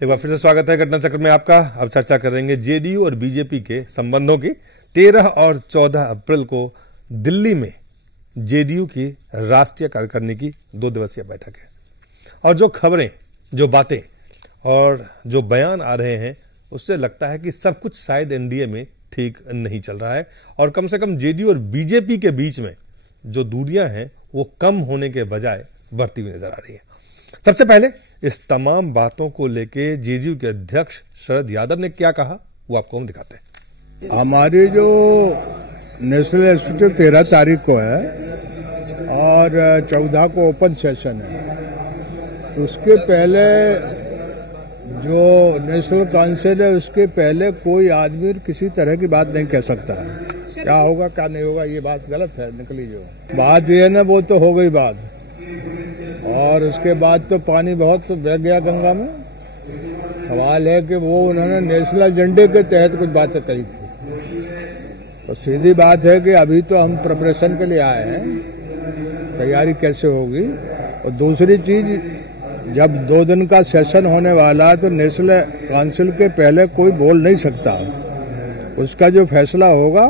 एक बार फिर से स्वागत है घटना चक्र में आपका। अब चर्चा करेंगे जेडीयू और बीजेपी के संबंधों की। 13 और 14 अप्रैल को दिल्ली में जेडीयू की राष्ट्रीय कार्यकारिणी की 2 दिवसीय बैठक है और जो खबरें, जो बातें और जो बयान आ रहे हैं उससे लगता है कि सब कुछ शायद एनडीए में ठीक नहीं चल रहा है और कम से कम जेडीयू और बीजेपी के बीच में जो दूरियां हैं वो कम होने के बजाय बढ़ती हुई नजर आ रही है। सबसे पहले इस तमाम बातों को लेके जेडीयू के अध्यक्ष शरद यादव ने क्या कहा वो आपको हम दिखाते हैं। हमारी जो नेशनल इंस्टीट्यूट 13 तारीख को है और 14 को ओपन सेशन है, तो उसके पहले जो नेशनल काउंसिल है उसके पहले कोई आदमी किसी तरह की बात नहीं कह सकता है। क्या होगा क्या नहीं होगा ये बात गलत है, निकली जो बात ये है ना वो तो हो गई बात। और उसके बाद तो पानी बहुत बह गया गंगा में। सवाल है कि वो उन्होंने नेशनल एजेंडे के तहत कुछ बातें कही थी, तो सीधी बात है कि अभी तो हम प्रिपरेशन के लिए आए हैं, तैयारी कैसे होगी। और दूसरी चीज, जब 2 दिन का सेशन होने वाला है तो नेशनल काउंसिल के पहले कोई बोल नहीं सकता। उसका जो फैसला होगा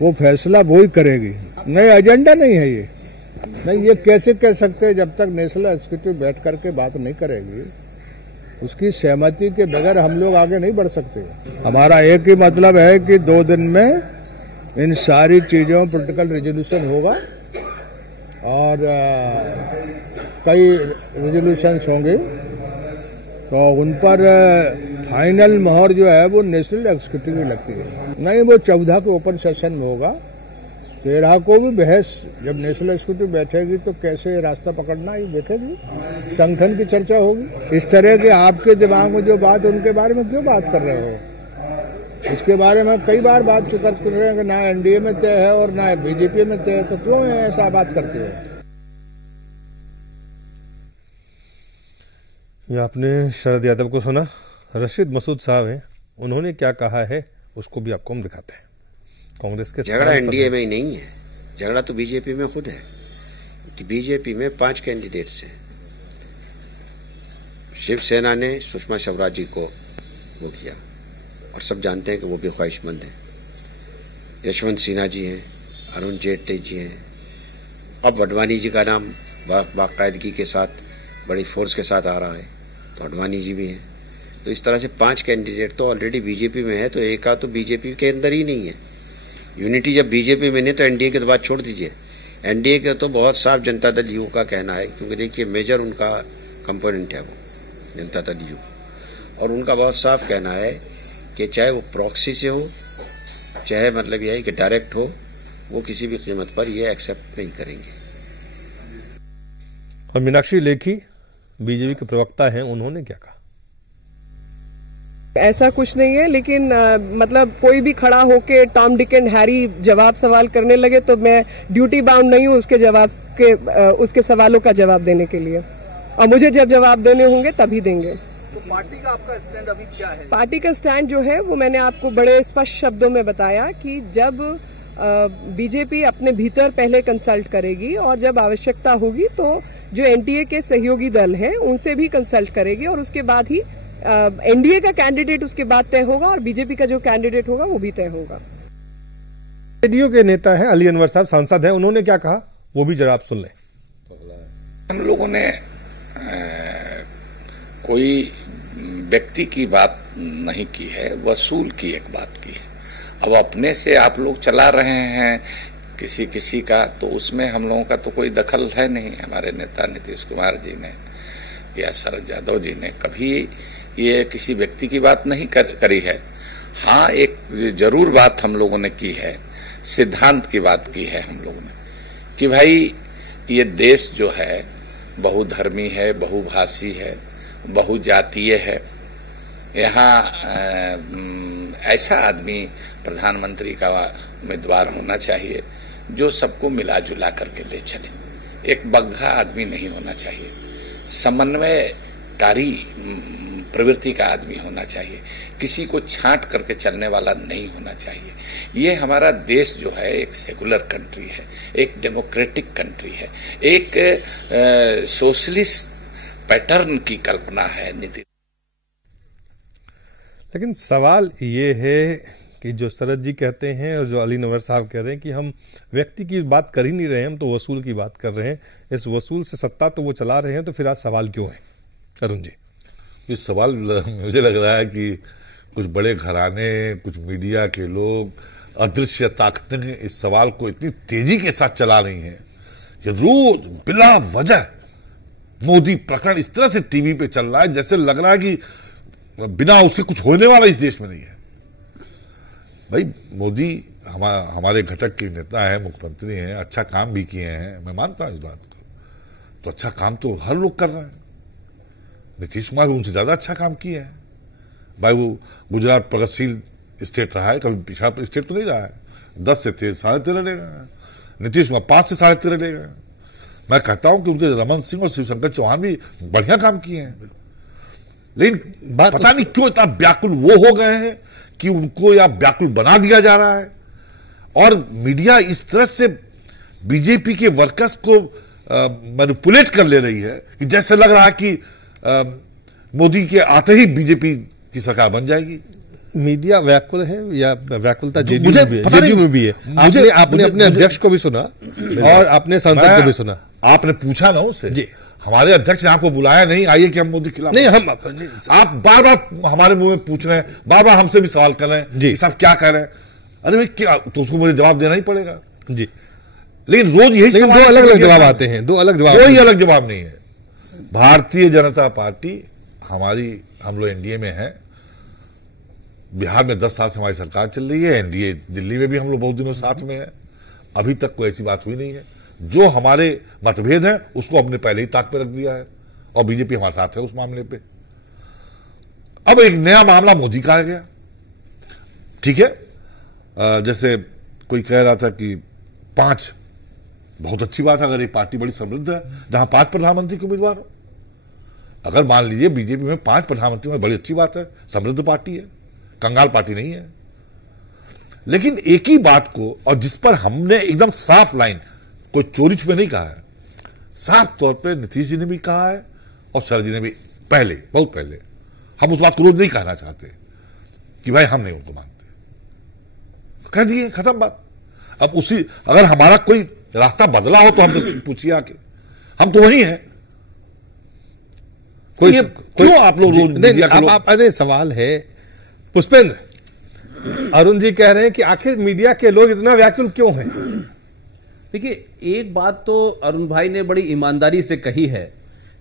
वो फैसला वो ही करेगी। नहीं, एजेंडा नहीं है ये। नहीं, ये कैसे कह सकते हैं जब तक नेशनल एग्जीक्यूटिव बैठ करके बात नहीं करेगी, उसकी सहमति के बगैर हम लोग आगे नहीं बढ़ सकते। हमारा एक ही मतलब है कि 2 दिन में इन सारी चीजों पॉलिटिकल रेजोल्यूशन होगा और कई रेजोल्यूशंस होंगे, तो उन पर फाइनल मोहर जो है वो नेशनल एग्जीक्यूटिव में लगती है। नहीं, वो 14 के ओपन सेशन में होगा। 13 को भी बहस, जब नेशनल एग्जीक्यूटिव बैठेगी तो कैसे रास्ता पकड़ना ये बैठेगी, संगठन की चर्चा होगी। इस तरह के आपके दिमाग में जो बात, उनके बारे में क्यों बात कर रहे हो? इसके बारे में कई बार बात कर रहे हैं कि ना एनडीए में तय है और ना बीजेपी में तय है, तो क्यों ऐसा बात करते हो? ये आपने शरद यादव को सुना। रशीद मसूद साहब हैं, उन्होंने क्या कहा है उसको भी आपको हम दिखाते हैं। कांग्रेस के झगड़ा एनडीए में ही नहीं है, झगड़ा तो बीजेपी में खुद है कि बीजेपी में 5 कैंडिडेट्स हैं। शिवसेना ने सुषमा स्वराज जी को वो किया और सब जानते हैं कि वो भी ख्वाहिशमंद हैं। यशवंत सिन्हा जी हैं, अरुण जेटली जी हैं, अब अडवाणी जी का नाम बाकायदगी के साथ, बड़ी फोर्स के साथ आ रहा है, तो अडवाणी जी भी हैं। तो इस तरह से 5 कैंडिडेट तो ऑलरेडी बीजेपी में है, तो एक आध तो बीजेपी के अंदर ही नहीं है। यूनिटी जब बीजेपी में नहीं तो एनडीए की तो बात छोड़ दीजिए। एनडीए के तो बहुत साफ जनता दल यू का कहना है, क्योंकि देखिए मेजर उनका कंपोनेंट है वो जनता दल यू, और उनका बहुत साफ कहना है कि चाहे वो प्रॉक्सी से हो, चाहे मतलब यह है कि डायरेक्ट हो, वो किसी भी कीमत पर ये एक्सेप्ट नहीं करेंगे। और मीनाक्षी लेखी बीजेपी के प्रवक्ता हैं, उन्होंने क्या कहा? ऐसा कुछ नहीं है, लेकिन मतलब कोई भी खड़ा होके टॉम डिक एंड हैरी जवाब सवाल करने लगे तो मैं ड्यूटी बाउंड नहीं हूं उसके सवालों का जवाब देने के लिए, और मुझे जब जवाब देने होंगे तभी देंगे। तो पार्टी का आपका स्टैंड अभी क्या है? पार्टी का स्टैंड जो है वो मैंने आपको बड़े स्पष्ट शब्दों में बताया कि जब बीजेपी अपने भीतर पहले कंसल्ट करेगी और जब आवश्यकता होगी तो जो एनडीए के सहयोगी दल हैं उनसे भी कंसल्ट करेगी, और उसके बाद ही एनडीए का कैंडिडेट उसके बाद तय होगा और बीजेपी का जो कैंडिडेट होगा वो भी तय होगा। जेडीयू के नेता है अली अनवर साहब, सांसद हैं, उन्होंने क्या कहा वो भी जरा आप सुन लें। हम लोगों ने कोई व्यक्ति की बात नहीं की है, वसूल की एक बात की है। अब अपने से आप लोग चला रहे हैं किसी का, तो उसमें हम लोगों का तो कोई दखल है नहीं। हमारे नेता नीतीश कुमार जी ने या शरद यादव जी ने कभी ये किसी व्यक्ति की बात नहीं करी है। हाँ, एक जरूर बात हम लोगों ने की है, सिद्धांत की बात की है हम लोगों ने, कि भाई ये देश जो है बहुधर्मी है, बहुभाषी है, बहुजातीय है। यहाँ ऐसा आदमी प्रधानमंत्री का उम्मीदवार होना चाहिए जो सबको मिला जुला करके ले चले। एक बग्घा आदमी नहीं होना चाहिए, समन्वयकारी प्रवृत्ति का आदमी होना चाहिए, किसी को छांट करके चलने वाला नहीं होना चाहिए। ये हमारा देश जो है एक सेकुलर कंट्री है, एक डेमोक्रेटिक कंट्री है, एक सोशलिस्ट पैटर्न की कल्पना है। नीति लेकिन सवाल ये है कि जो शरद जी कहते हैं और जो अली नवर साहब कह रहे हैं कि हम व्यक्ति की बात कर ही नहीं रहे हैं, हम तो वसूल की बात कर रहे हैं। इस वसूल से सत्ता तो वो चला रहे हैं, तो फिर आज सवाल क्यों है अरुण जी? ये सवाल मुझे लग रहा है कि कुछ बड़े घराने, कुछ मीडिया के लोग, अदृश्य ताकतें इस सवाल को इतनी तेजी के साथ चला रही हैं कि रोज बिला वजह मोदी प्रकरण इस तरह से टीवी पे चल रहा है जैसे लग रहा है कि बिना उसके कुछ होने वाला इस देश में नहीं है। भाई मोदी हमारे घटक के नेता है, मुख्यमंत्री हैं, अच्छा काम भी किए हैं, मैं मानता हूं इस बात को। तो अच्छा काम तो हर लोग कर रहे हैं। नीतीश कुमार उनसे ज्यादा अच्छा काम किए हैं। भाई वो गुजरात प्रगतिशील स्टेट रहा है, कभी पिछड़ा स्टेट तो नहीं रहा है। 10 से 13.5 ले गए, नीतीश कुमार 5 से 13.5 ले गए। मैं कहता हूं कि उनके रमन सिंह और शिवशंकर चौहान भी बढ़िया काम किए हैं, लेकिन पता नहीं क्यों इतना व्याकुल वो हो गए हैं कि उनको या व्याकुल बना दिया जा रहा है। और मीडिया इस तरह से बीजेपी के वर्कर्स को मैनिपुलेट कर ले रही है कि जैसे लग रहा है कि मोदी के आते ही बीजेपी की सरकार बन जाएगी। मीडिया व्याकुल है या व्याकुलता जेडीयू में भी है? आपने अपने अध्यक्ष को भी सुना और अपने सांसद को भी सुना। आपने पूछा ना उससे जी, हमारे अध्यक्ष ने आपको बुलाया नहीं, आइए कि हम मोदी के खिलाफ नहीं। आप बार बार हमारे मुंह में पूछ रहे हैं, बार बार हमसे भी सवाल कर रहे हैं जी, साहब क्या कह रहे हैं। अरे भाई क्या, तो उसको मुझे जवाब देना ही पड़ेगा जी। लेकिन रोज यही दो अलग अलग जवाब आते हैं, दो अलग जवाब, कोई अलग जवाब नहीं है। भारतीय जनता पार्टी हम लोग एनडीए में है। बिहार में 10 साल से हमारी सरकार चल रही है, एनडीए दिल्ली में भी हम लोग बहुत दिनों साथ में है। अभी तक कोई ऐसी बात हुई नहीं है। जो हमारे मतभेद हैं उसको हमने पहले ही ताक पे रख दिया है और बीजेपी हमारे साथ है उस मामले पे। अब एक नया मामला मोदी का आ गया, ठीक है। जैसे कोई कह रहा था कि 5 बहुत अच्छी बात है, अगर एक पार्टी बड़ी समृद्ध है जहां 5 प्रधानमंत्री के उम्मीदवार हो। अगर मान लीजिए बीजेपी में 5 प्रधानमंत्री में बड़ी अच्छी बात है, समृद्ध पार्टी है, कंगाल पार्टी नहीं है। लेकिन एक ही बात को, और जिस पर हमने एकदम साफ लाइन, कोई चोरी छुपे नहीं कहा है, साफ तौर पे नीतीश जी ने भी कहा है और शरद जी ने भी पहले, बहुत पहले। हम उस बात को रोज नहीं कहना चाहते कि भाई हम नहीं उनको मानते, कह दिए, खत्म बात। अब अगर हमारा कोई रास्ता बदला हो तो हमसे पूछिए आके, हम तो वही हैं। क्यों आप लोग अरे सवाल है पुष्पेंद्र, अरुण जी कह रहे हैं कि आखिर मीडिया के लोग इतना व्याकुल क्यों हैं? देखिए, एक बात तो अरुण भाई ने बड़ी ईमानदारी से कही है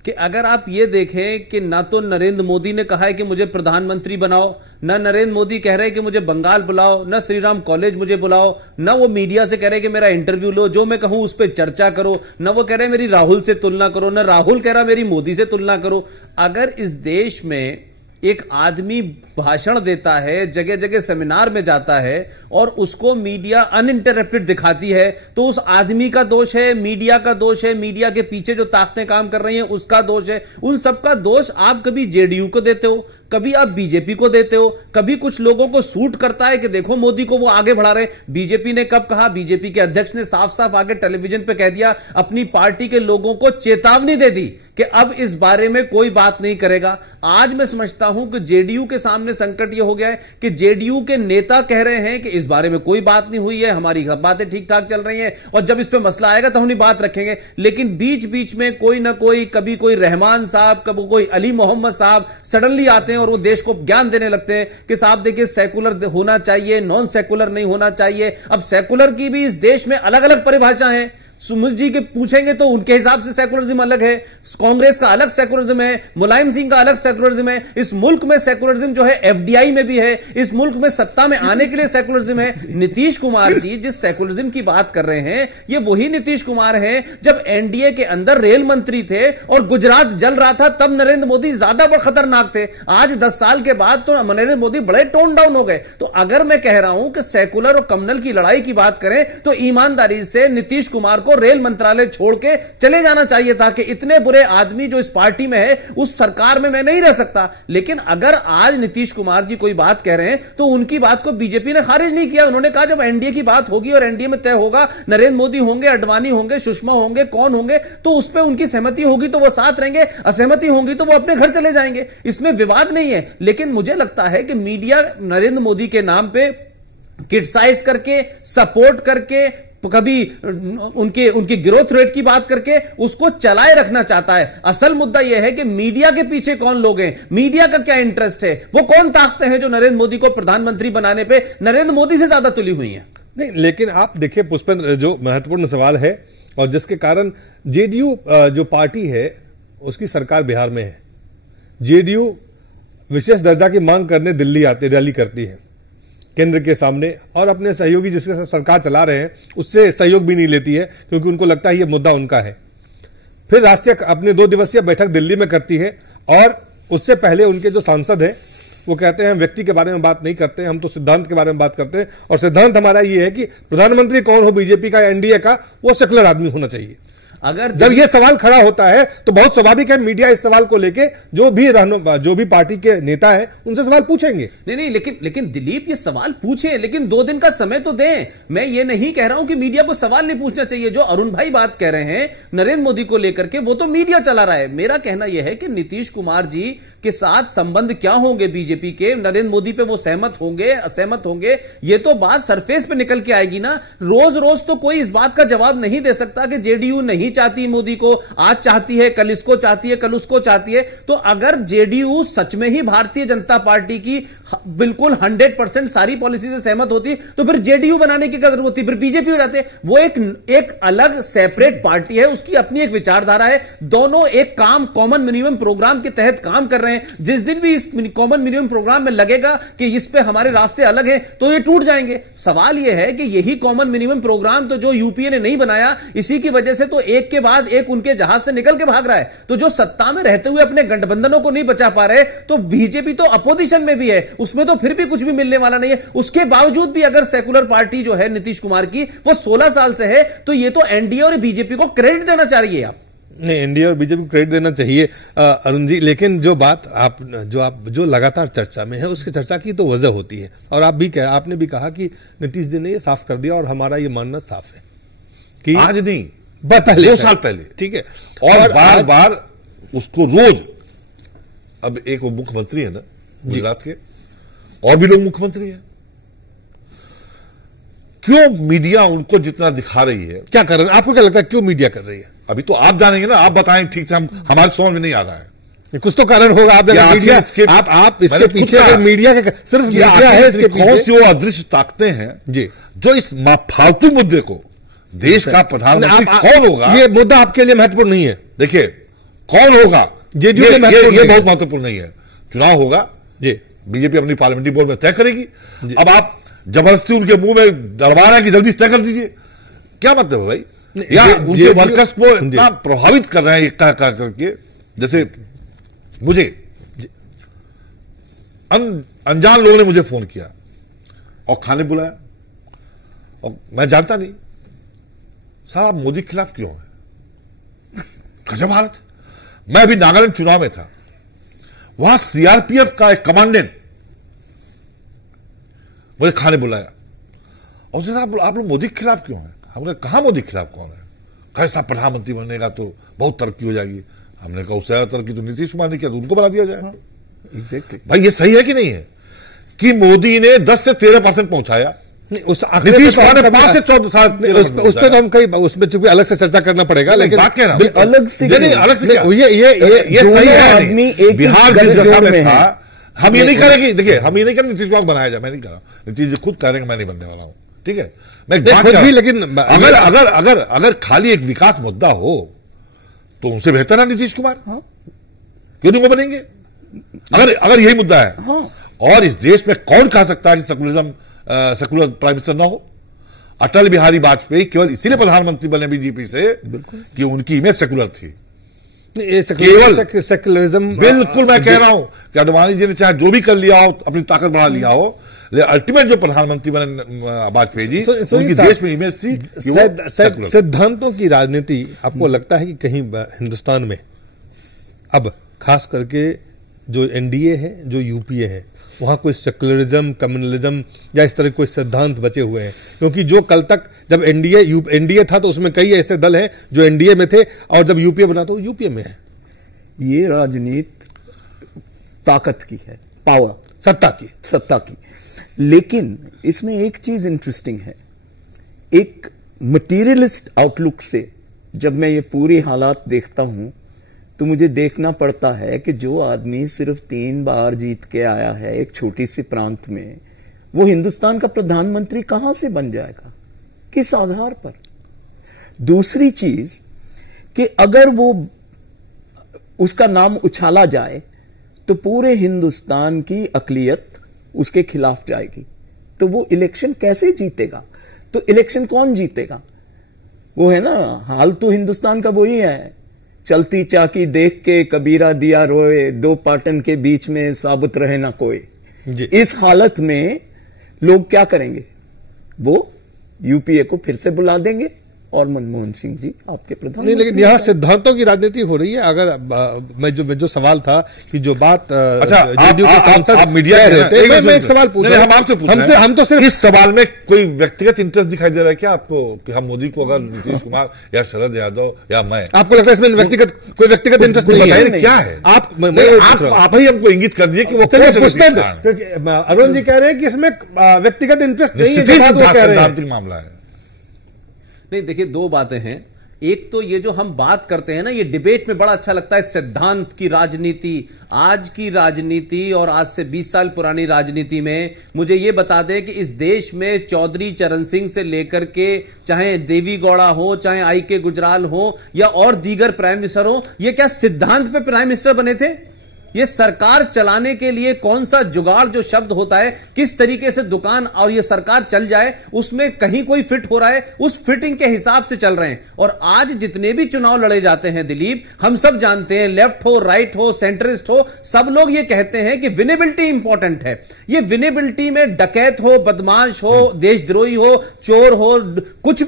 कि अगर आप ये देखें कि ना तो नरेंद्र मोदी ने कहा है कि मुझे प्रधानमंत्री बनाओ, ना नरेंद्र मोदी कह रहे हैं कि मुझे बंगाल बुलाओ, ना श्रीराम कॉलेज मुझे बुलाओ, ना वो मीडिया से कह रहे हैं कि मेरा इंटरव्यू लो, जो मैं कहूं उस पर चर्चा करो, ना वो कह रहे हैं मेरी राहुल से तुलना करो, ना राहुल कह रहा मेरी मोदी से तुलना करो। अगर इस देश में एक आदमी भाषण देता है, जगह जगह सेमिनार में जाता है और उसको मीडिया अनइंटरप्टेड दिखाती है, तो उस आदमी का दोष है, मीडिया का दोष है, मीडिया के पीछे जो ताकतें काम कर रही हैं उसका दोष है। उन सबका दोष आप कभी जेडीयू को देते हो, कभी आप बीजेपी को देते हो, कभी कुछ लोगों को सूट करता है कि देखो मोदी को वो आगे बढ़ा रहे। बीजेपी ने कब कहा? बीजेपी के अध्यक्ष ने साफ साफ आगे टेलीविजन पे कह दिया, अपनी पार्टी के लोगों को चेतावनी दे दी कि अब इस बारे में कोई बात नहीं करेगा। आज मैं समझता हूं कि जेडीयू के सामने संकट यह हो गया है कि जेडीयू के नेता कह रहे हैं कि इस बारे में कोई बात नहीं हुई है, हमारी बातें ठीक ठाक चल रही हैं और जब इस पे मसला आएगा तो हम बात रखेंगे। लेकिन बीच बीच में कोई ना कोई, कभी कोई रहमान साहब, कभी कोई अली मोहम्मद साहब सडनली आते हैं और वो देश को ज्ञान देने लगते हैं कि साहब देखिए सेकुलर होना चाहिए, नॉन सेकुलर नहीं होना चाहिए। अब सेकुलर की भी इस देश में अलग अलग परिभाषा है। सुमित जी के पूछेंगे तो उनके हिसाब से सेकुलरिज्म अलग है, कांग्रेस का अलग सेकुलरिज्म है, मुलायम सिंह का अलग सेकुलरिज्म है। इस मुल्क में सेकुलरिज्म जो है एफडीआई में भी है, इस मुल्क में सत्ता में आने के लिए सेकुलरिज्म है। नीतीश कुमार जी जिस सेकुलरिज्म की बात कर रहे हैं, ये वही नीतीश कुमार हैं जब एनडीए के अंदर रेल मंत्री थे और गुजरात जल रहा था, तब नरेंद्र मोदी ज्यादा खतरनाक थे। आज 10 साल के बाद तो नरेंद्र मोदी बड़े टोन डाउन हो गए। तो अगर मैं कह रहा हूं कि सेकुलर और कम्युनल की लड़ाई की बात करें तो ईमानदारी से नीतीश कुमार को रेल मंत्रालय छोड़ के चले जाना चाहिए था कि इतने बुरे आदमी जो इस पार्टी में है उस सरकार में मैं नहीं रह सकता। लेकिन अगर आज नीतीश कुमार जी कोई बात कह रहे हैं तो उनकी बात को बीजेपी ने खारिज नहीं किया। उन्होंने कहा जब एनडीए की बात होगी और एनडीए में तय होगा, नरेंद्र मोदी होंगे, अडवाणी होंगे, सुषमा होंगे, कौन होंगे, तो उस पर उनकी सहमति होगी तो वो साथ रहेंगे, असहमति होगी तो वो अपने घर चले जाएंगे। इसमें विवाद नहीं है। लेकिन मुझे लगता है कि मीडिया नरेंद्र मोदी के नाम पे क्रिटिसाइज करके, सपोर्ट करके, कभी उनकी ग्रोथ रेट की बात करके उसको चलाए रखना चाहता है। असल मुद्दा यह है कि मीडिया के पीछे कौन लोग हैं, मीडिया का क्या इंटरेस्ट है, वो कौन ताकतें हैं जो नरेंद्र मोदी को प्रधानमंत्री बनाने पे नरेंद्र मोदी से ज्यादा तुली हुई हैं। नहीं, लेकिन आप देखिए पुष्पेंद्र, जो महत्वपूर्ण सवाल है और जिसके कारण जेडीयू जो पार्टी है उसकी सरकार बिहार में है। जेडीयू विशेष दर्जा की मांग करने दिल्ली आती, रैली करती है केंद्र के सामने, और अपने सहयोगी जिसके साथ सरकार चला रहे हैं उससे सहयोग भी नहीं लेती है क्योंकि उनको लगता है ये मुद्दा उनका है। फिर राष्ट्रीय अपने 2 दिवसीय बैठक दिल्ली में करती है और उससे पहले उनके जो सांसद हैं वो कहते हैं हम व्यक्ति के बारे में बात नहीं करते, हम तो सिद्धांत के बारे में बात करते हैं, और सिद्धांत हमारा ये है कि प्रधानमंत्री कौन हो, बीजेपी का या एनडीए का, वो सेकुलर आदमी होना चाहिए। अगर जब ये सवाल खड़ा होता है तो बहुत स्वाभाविक है मीडिया इस सवाल को लेके जो भी पार्टी के नेता है उनसे सवाल पूछेंगे। नहीं, लेकिन दिलीप ये सवाल पूछे, लेकिन 2 दिन का समय तो दें। मैं ये नहीं कह रहा हूं कि मीडिया को सवाल नहीं पूछना चाहिए। जो अरुण भाई बात कह रहे हैं नरेंद्र मोदी को लेकर के, वो तो मीडिया चला रहा है। मेरा कहना यह है कि नीतीश कुमार जी के साथ संबंध क्या होंगे बीजेपी के, नरेंद्र मोदी पे वो सहमत होंगे, असहमत होंगे, ये तो बात सरफेस पे निकल के आएगी ना। रोज रोज तो कोई इस बात का जवाब नहीं दे सकता कि जेडीयू नहीं चाहती मोदी को, आज चाहती है, कल इसको चाहती है, कल उसको चाहती है। तो अगर जेडीयू सच में ही भारतीय जनता पार्टी की बिल्कुल 100% सारी पॉलिसी से सहमत होती तो फिर जेडीयू बनाने की क्या जरूरत होती, फिर बीजेपी हो जाते। वो एक अलग सेपरेट पार्टी है, उसकी अपनी एक विचारधारा है। दोनों एक कॉमन मिनिमम प्रोग्राम के तहत काम कर रहे हैं। जिस दिन भी इस कॉमन मिनिमम प्रोग्राम में लगेगा कि इस पे हमारे रास्ते अलग हैं तो ये टूट जाएंगे। सवाल यह है कि यही कॉमन मिनिमम प्रोग्राम तो जो यूपीए ने नहीं बनाया, इसी की वजह से तो एक के बाद एक उनके जहाज से निकल के भाग रहा है। तो जो सत्ता में रहते हुए अपने गठबंधनों को नहीं बचा पा रहे, तो बीजेपी तो अपोजिशन में भी है, उसमें तो फिर भी कुछ भी मिलने वाला नहीं है। उसके बावजूद भी अगर सेकुलर पार्टी जो है नीतीश कुमार की वो 16 साल से है, तो ये तो एनडीए और बीजेपी को क्रेडिट देना चाहिए। आप नहीं, एनडीए और बीजेपी को क्रेडिट देना चाहिए अरुण जी, लेकिन जो बात आप जो लगातार चर्चा में है उसकी चर्चा की तो वजह होती है। और आपने भी कहा कि नीतीश जी ने ये साफ कर दिया और हमारा ये मानना साफ है कि आज नहीं, पहले 2 साल पहले, ठीक है, और बार बार उसको रोज, अब एक वो मुख्यमंत्री है ना गुजरात के, और भी लोग मुख्यमंत्री हैं, क्यों मीडिया उनको जितना दिखा रही है, क्या कर रहे हैं? आपको क्या लगता है क्यों मीडिया कर रही है? अभी तो आप जानेंगे ना, आप बताएं ठीक से, हमारे समझ में नहीं आ रहा है। कुछ तो कारण होगा। आप मीडिया आप इसके पीछे अगर मीडिया के सिर्फ मीडिया है इसके पीछे, कौन सी वो अदृश्य ताकतें हैं जी जो इस फालतू मुद्दे को, देश का प्रधानमंत्री कौन होगा, ये मुद्दा आपके लिए महत्वपूर्ण नहीं है। देखिए कौन होगा, जेडीयू ये बहुत महत्वपूर्ण नहीं है। चुनाव होगा जी, बीजेपी अपनी पार्लियामेंट्री बोर्ड में तय करेगी। अब आप जबरदस्ती उनके मुंह में डलवा रहे हैं कि जल्दी तय कर दीजिए, क्या मतलब है भाई? या उनके वर्कर्स को इतना प्रभावित कर रहे हैं कह करके, जैसे मुझे अनजान लोगों ने मुझे फोन किया और खाने बुलाया, और मैं जानता नहीं, साहब मोदी के खिलाफ क्यों है? गजब हालत। मैं अभी नागालैंड चुनाव में था, वहां सीआरपीएफ का एक कमांडेंट मुझे खाने बुलाया और उसने कहा आप लोग मोदी के खिलाफ क्यों हैं? हमने कहा मोदी के खिलाफ कौन है? कैसा प्रधानमंत्री बनेगा तो बहुत तरक्की हो जाएगी। हमने कहा उससे ज्यादा तरक्की तो नीतीश कुमार ने किया, तो उनको बना दिया जाएगा। एग्जैक्टली भाई ये सही है कि नहीं है कि मोदी ने 10 से 13% पहुंचाया, नीतीश कुमार ने 5 से 14, उस पर तो हम कई उसमें चूंकि अलग से चर्चा करना पड़ेगा, लेकिन बात कह रहा हूं अलग से ये सही है। बिहार जिस दशा में था, हम ये नहीं करेंगे, देखिए हम ये नहीं करेंगे नीतीश कुमार बनाया जाए, मैं नहीं कर रहा हूं, नीतीश जी खुद कह रहे हैं मैं नहीं बनने वाला हूं, ठीक है। मैं खुद भी, लेकिन अगर खाली एक विकास मुद्दा हो तो उनसे बेहतर है नीतीश कुमार, क्यों नहीं वो बनेंगे? अगर यही मुद्दा है, और इस देश में कौन कह सकता है कि सेकुलर प्राइम मिनिस्टर ना हो? अटल बिहारी वाजपेयी केवल इसीलिए प्रधानमंत्री बने बीजेपी से कि उनकी इमेज सेकुलर थी, केवल सेक्युलरिज्म, बिल्कुल मैं कह रहा हूं कि अडवाणी जी ने चाहे जो भी कर लिया हो, अपनी ताकत बढ़ा लिया हो, अल्टीमेट जो प्रधानमंत्री बने वाजपेयी जी, उनकी देश में इमेज थी कि वो सिद्धांतों की राजनीति। आपको लगता है कि कहीं हिंदुस्तान में अब खास करके जो एनडीए है, जो यूपीए है, वहां कोई सेक्युलरिज्म, कम्युनलिज्म या इस तरह कोई सिद्धांत बचे हुए हैं? क्योंकि जो कल तक जब एनडीए था तो उसमें कई ऐसे दल हैं जो एनडीए में थे, और जब यूपीए बना तो यूपीए में है। ये राजनीति ताकत की है, पावर, सत्ता की। लेकिन इसमें एक चीज इंटरेस्टिंग है, एक मटीरियलिस्ट आउटलुक से जब मैं ये पूरी हालात देखता हूं तो मुझे देखना पड़ता है कि जो आदमी सिर्फ 3 बार जीत के आया है एक छोटी सी प्रांत में, वो हिंदुस्तान का प्रधानमंत्री कहां से बन जाएगा, किस आधार पर? दूसरी चीज कि अगर वो उसका नाम उछाला जाए तो पूरे हिंदुस्तान की अकलियत उसके खिलाफ जाएगी, तो वो इलेक्शन कैसे जीतेगा? तो इलेक्शन कौन जीतेगा? वो है ना, हाल तो हिंदुस्तान का वही है, चलती चाकी देख के कबीरा दिया रोए, 2 पाटन के बीच में साबुत रहे ना कोई। इस हालत में लोग क्या करेंगे? वो यूपीए को फिर से बुला देंगे और मनमोहन सिंह जी आपके प्रधानमंत्री। नहीं, लेकिन यहाँ सिद्धांतों की राजनीति हो रही है। अगर मैं जो सवाल था कि जो बात जेडीयू के सांसद मीडिया कह रहे थे, मैं एक सवाल पूछ रहा हूं, हम आपसे पूछ रहे हैं, हम तो सिर्फ इस सवाल में कोई व्यक्तिगत इंटरेस्ट दिखाई दे रहा है क्या आपको कि हम मोदी को अगर नीतीश कुमार या शरद यादव या मैं, आपको लगता है इसमें कोई व्यक्तिगत इंटरेस्ट नहीं है? क्या है? आप ही हमको इंगित कर दीजिए कि वो अरुण जी कह रहे हैं कि इसमें व्यक्तिगत इंटरेस्ट नहीं है, सिद्धांतिक मामला है। नहीं, देखिए 2 बातें हैं। एक तो ये जो हम बात करते हैं ना, ये डिबेट में बड़ा अच्छा लगता है, सिद्धांत की राजनीति, आज की राजनीति और आज से 20 साल पुरानी राजनीति में मुझे ये बता दें कि इस देश में चौधरी चरण सिंह से लेकर के चाहे देवी गौड़ा हो, चाहे आई के गुजराल हो या और दीगर प्राइम मिनिस्टर हो, ये क्या सिद्धांत पे प्राइम मिनिस्टर बने थे? ये सरकार चलाने के लिए कौन सा जुगाड़ जो शब्द होता है, किस तरीके से दुकान और ये सरकार चल जाए, उसमें कहीं कोई फिट हो रहा है, उस फिटिंग के हिसाब से चल रहे हैं। और आज जितने भी चुनाव लड़े जाते हैं दिलीप, हम सब जानते हैं, लेफ्ट हो, राइट हो, सेंट्रिस्ट हो, सब लोग ये कहते हैं कि विनेबिलिटी इंपॉर्टेंट है। ये विनेबिलिटी में डकैत हो, बदमाश हो, देशद्रोही हो, चोर हो, कुछ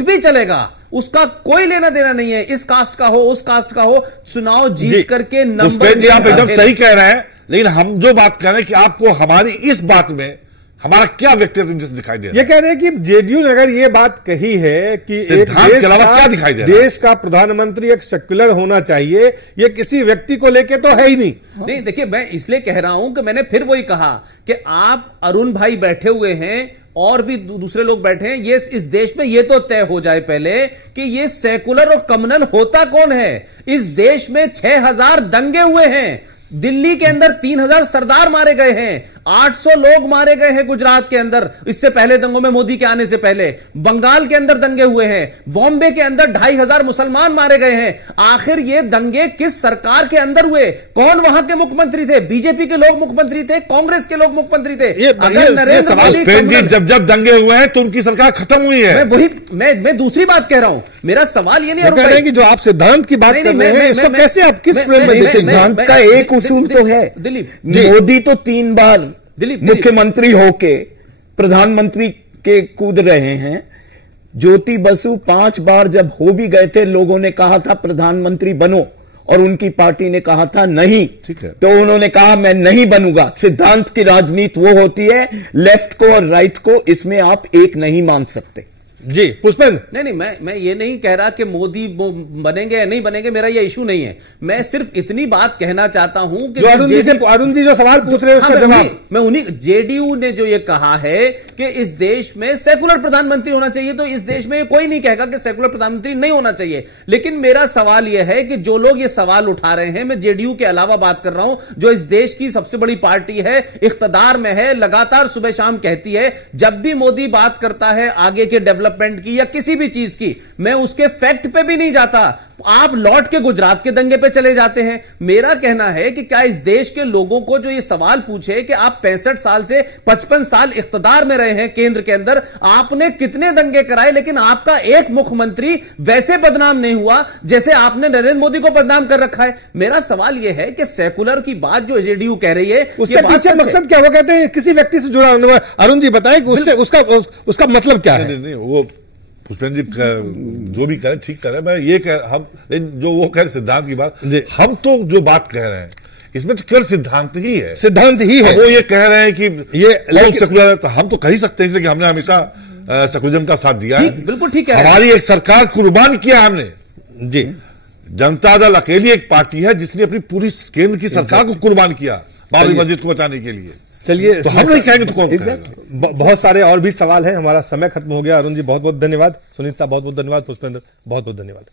भी चलेगा, उसका कोई लेना देना नहीं है, इस कास्ट का हो, उस कास्ट का हो, चुनाव जीत करके नंबर। आप एकदम सही कह रहे हैं, लेकिन हम जो बात कर रहे हैं कि आपको हमारी इस बात में हमारा क्या व्यक्तिगत इंटरेस्ट दिखाई दे रहा है? ये कह रहे हैं कि जेडीयू ने अगर ये बात कही है कि एक देश के अलावा क्या दिखाई दे रहा है? देश का प्रधानमंत्री एक सेक्युलर होना चाहिए, ये किसी व्यक्ति को लेके तो है ही नहीं। नहीं, देखिए मैं इसलिए कह रहा हूं कि मैंने फिर वही कहा कि आप अरुण भाई बैठे हुए हैं और भी दूसरे लोग बैठे हैं, ये इस देश में ये तो तय हो जाए पहले कि ये सेकुलर और कम्युनल होता कौन है। इस देश में 6000 दंगे हुए हैं, दिल्ली के अंदर 3000 सरदार मारे गए हैं, 800 लोग मारे गए हैं गुजरात के अंदर इससे पहले दंगों में, मोदी के आने से पहले बंगाल के अंदर दंगे हुए हैं, बॉम्बे के अंदर 2500 मुसलमान मारे गए हैं। आखिर ये दंगे किस सरकार के अंदर हुए? कौन वहां के मुख्यमंत्री थे? बीजेपी के लोग मुख्यमंत्री थे, कांग्रेस के लोग मुख्यमंत्री थे। अगर नरेंद्र मोदी जब दंगे हुए हैं तो उनकी सरकार खत्म हुई है। मैं दूसरी बात कह रहा हूं, मेरा सवाल ये नहीं है कि जो आप सिद्धांत की बात कर रहे हैं, इसको कैसे आप किस फ्रेम में? सिद्धांत का एक उसूल तो है दिलीप, मोदी तो 3 बार मुख्यमंत्री होके प्रधानमंत्री के कूद रहे हैं। ज्योति बसु 5 बार जब हो भी गए थे, लोगों ने कहा था प्रधानमंत्री बनो और उनकी पार्टी ने कहा था नहीं, ठीक है, तो उन्होंने कहा मैं नहीं बनूंगा। सिद्धांत की राजनीति वो होती है, लेफ्ट को और राइट को इसमें आप एक नहीं मान सकते। जी पुष्पेंद्र, नहीं, मैं ये नहीं कह रहा कि मोदी बनेंगे या नहीं बनेंगे, मेरा ये इशू नहीं है। मैं सिर्फ इतनी बात कहना चाहता हूं कि अरुण जी जो सवाल पूछ रहे हैं उसका जवाब मैं उन्हीं, जेडीयू ने जो ये कहा है कि इस देश में सेकुलर प्रधानमंत्री होना चाहिए, तो इस देश में कोई नहीं कहेगा कि सेकुलर प्रधानमंत्री नहीं होना चाहिए। लेकिन मेरा सवाल यह है कि जो लोग ये सवाल उठा रहे हैं, मैं जेडीयू के अलावा बात कर रहा हूं, जो इस देश की सबसे बड़ी पार्टी है, इख्तिदार में है, लगातार सुबह शाम कहती है, जब भी मोदी बात करता है आगे के डेवलपमेंट की या किसी भी चीज की, मैं उसके फैक्ट पे भी नहीं जाता, आप लौट के गुजरात के दंगे पे चले जाते हैं। मेरा कहना है कि क्या इस देश के लोगों को जो ये सवाल पूछे कि आप 65 साल से 55 साल इख्तिदार में रहे हैं केंद्र के अंदर, आपने कितने दंगे कराए, लेकिन आपका एक मुख्यमंत्री वैसे बदनाम नहीं हुआ जैसे आपने नरेंद्र मोदी को बदनाम कर रखा है। मेरा सवाल यह है कि सेकुलर की बात जो जेडीयू कह रही है उसके पीछे मकसद क्या? वो कहते हैं किसी व्यक्ति से जुड़ा होने। अरुण जी बताएं कि उससे उसका मतलब क्या है? नहीं, वो पुष्पेंद्र जी जो भी करें ठीक करें। मैं ये हम जो वो कह रहे सिद्धांत की बात, हम तो जो बात कह रहे हैं इसमें तो केवल सिद्धांत ही है। सिद्धांत ही है। वो ये कह रहे हैं कि ये सेकुलर, तो हम तो कह ही सकते हैं इसलिए कि हमने हमेशा सेकुलरिज्म का साथ दिया है। बिल्कुल ठीक है। हमारी एक सरकार कुर्बान किया हमने जी। जनता दल अकेली एक पार्टी है जिसने अपनी पूरी केंद्र की सरकार को कुर्बान किया बाबरी मस्जिद को बचाने के लिए। चलिए, तो हम नहीं कहेंगे तो कौन कहेगा? बहुत सारे और भी सवाल हैं। हमारा समय खत्म हो गया। अरुण जी बहुत बहुत धन्यवाद, सुनीत साहब बहुत बहुत धन्यवाद, पुष्पेंद्र बहुत बहुत धन्यवाद।